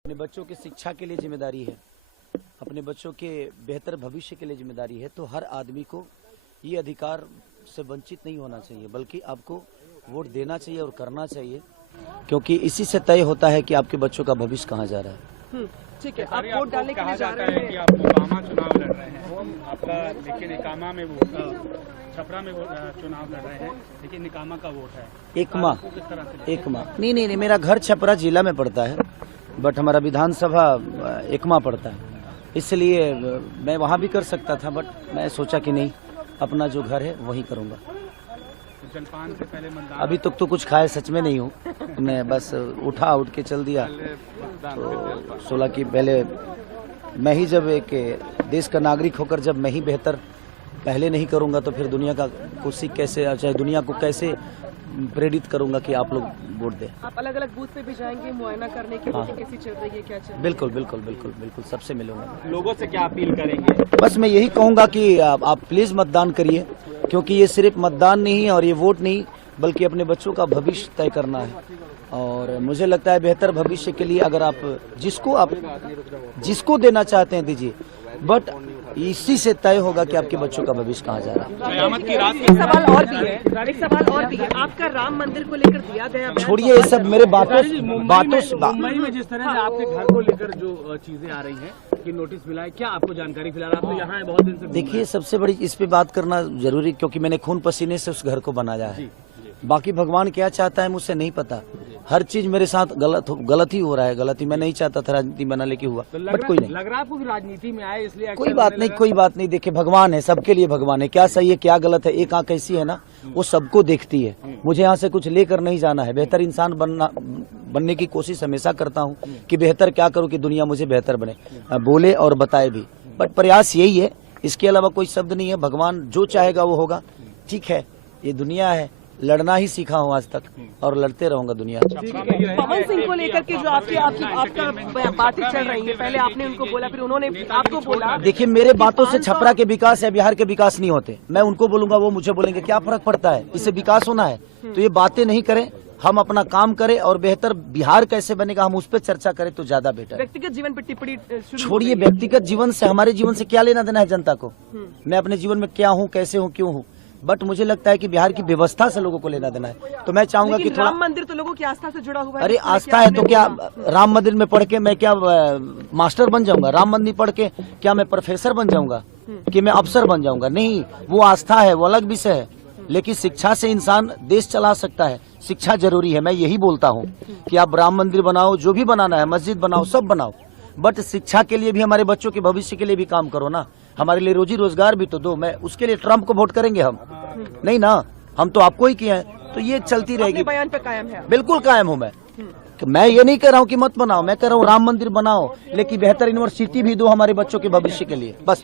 अपने बच्चों की शिक्षा के लिए जिम्मेदारी है, अपने बच्चों के बेहतर भविष्य के लिए जिम्मेदारी है, तो हर आदमी को ये अधिकार से वंचित नहीं होना चाहिए, बल्कि आपको वोट देना चाहिए और करना चाहिए, क्योंकि इसी से तय होता है कि आपके बच्चों का भविष्य कहाँ जा रहा है। ठीक है, आप वोट डालने के लिए जा रहे हैं कि आप ओबामा चुनाव लड़ रहे हैं, आपका लेकिन इकामा में वो छपरा में वो चुनाव लड़ रहे हैं, लेकिन निकामा का वोट है। एकमा नहीं, मेरा घर छपरा जिला में पड़ता है, बट हमारा विधानसभा एकमा पड़ता है, इसलिए मैं वहाँ भी कर सकता था, बट मैं सोचा कि नहीं, अपना जो घर है वहीं करूँगा। जलपान से पहले मतदान अभी तक तो कुछ खाए सच में नहीं हूँ, मैं बस उठ के चल दिया। तो 16 की पहले मैं ही जब एक देश का नागरिक होकर जब मैं ही बेहतर पहले नहीं करूँगा तो फिर दुनिया का कोशिश कैसे, चाहे दुनिया को कैसे प्रेरित करूँगा कि आप लोग वोट दें। आप अलग अलग बूथ पे भी जाएंगे मुआयना करने की, वोटिंग कैसी चल रही है, क्या चल रही है? बिल्कुल सबसे मिलूंगा। लोगों से क्या अपील करेंगे? बस मैं यही कहूँगा कि आप प्लीज मतदान करिए, क्योंकि ये सिर्फ मतदान नहीं है और ये वोट नहीं, बल्कि अपने बच्चों का भविष्य तय करना है। और मुझे लगता है बेहतर भविष्य के लिए अगर आप जिसको देना चाहते हैं दीजिए, बट इसी से तय होगा कि आपके बच्चों का भविष्य कहाँ जा रहा है। कयामत की रात एक सवाल और भी है, आपका राम मंदिर को लेकर दिया गया, छोड़िए ये सब मेरे बातों मुंबई में जिस तरह से आपके घर को लेकर जो चीजें आ रही हैं कि नोटिस मिला है, क्या आपको जानकारी? फिलहाल आप तो यहाँ है, बहुत दिन से। देखिए, सबसे बड़ी इस पे बात करना जरूरी, क्योंकि मैंने खून पसीने से उस घर को बनाया है। बाकी भगवान क्या चाहता है मुझसे नहीं पता, हर चीज मेरे साथ गलत ही हो रहा है। गलती मैं नहीं चाहता था राजनीति बना, लेके हुआ, बट कोई नहीं। लग रहा है आपको राजनीति में आए इसलिए कोई बात नहीं। देखिए, भगवान है, सबके लिए भगवान है, क्या सही है क्या गलत है, एक आंख ऐसी है ना, वो सबको देखती है। मुझे यहाँ से कुछ लेकर नहीं जाना है, बेहतर इंसान बनने की कोशिश हमेशा करता हूँ कि बेहतर क्या करूँ कि दुनिया मुझे बेहतर बने, बोले और बताए भी, बट प्रयास यही है, इसके अलावा कोई शब्द नहीं है। भगवान जो चाहेगा वो होगा। ठीक है, ये दुनिया है, लड़ना ही सीखा हूँ आज तक और लड़ते रहूंगा दुनिया। पवन सिंह को लेकर के जो आपका बातें चल रही है, पहले आपने उनको बोला, फिर उन्होंने आपको बोला। देखिए, मेरे बातों से छपरा के विकास या बिहार के विकास नहीं होते, मैं उनको बोलूंगा, वो मुझे बोलेंगे, क्या फर्क पड़ता है, इससे विकास होना है। तो ये बातें नहीं करें, हम अपना काम करें और बेहतर बिहार कैसे बनेगा हम उस पर चर्चा करें तो ज्यादा बेटर। व्यक्तिगत जीवन पर टिप्पणी छोड़िए, व्यक्तिगत जीवन से हमारे जीवन से क्या लेना देना है जनता को। मैं अपने जीवन में क्या हूँ, कैसे हूँ, क्यों हूँ, बट मुझे लगता है कि बिहार की व्यवस्था से लोगों को लेना देना है। तो मैं चाहूंगा कि थोड़ा, राम मंदिर तो लोगों की आस्था से जुड़ा हुआ है। अरे आस्था है तो क्या राम मंदिर में पढ़ के मैं क्या मास्टर बन जाऊंगा? राम मंदिर पढ़ के क्या मैं प्रोफेसर बन जाऊंगा कि मैं अफसर बन जाऊंगा? नहीं, वो आस्था है, वो अलग विषय है, लेकिन शिक्षा से इंसान देश चला सकता है। शिक्षा जरूरी है, मैं यही बोलता हूँ कि आप राम मंदिर बनाओ, जो भी बनाना है, मस्जिद बनाओ, सब बनाओ, बट शिक्षा के लिए भी, हमारे बच्चों के भविष्य के लिए भी काम करो ना। हमारे लिए रोजी रोजगार भी तो दो। मैं उसके लिए ट्रम्प को वोट करेंगे हम? नहीं ना, हम तो आपको ही किए हैं। तो ये चलती रहेगी। बयान पे कायम है? बिल्कुल कायम हूँ मैं ये नहीं कह रहा हूँ कि मत बनाओ, मैं कह रहा हूँ राम मंदिर बनाओ, लेकिन बेहतर यूनिवर्सिटी भी दो हमारे बच्चों के भविष्य के लिए। बस।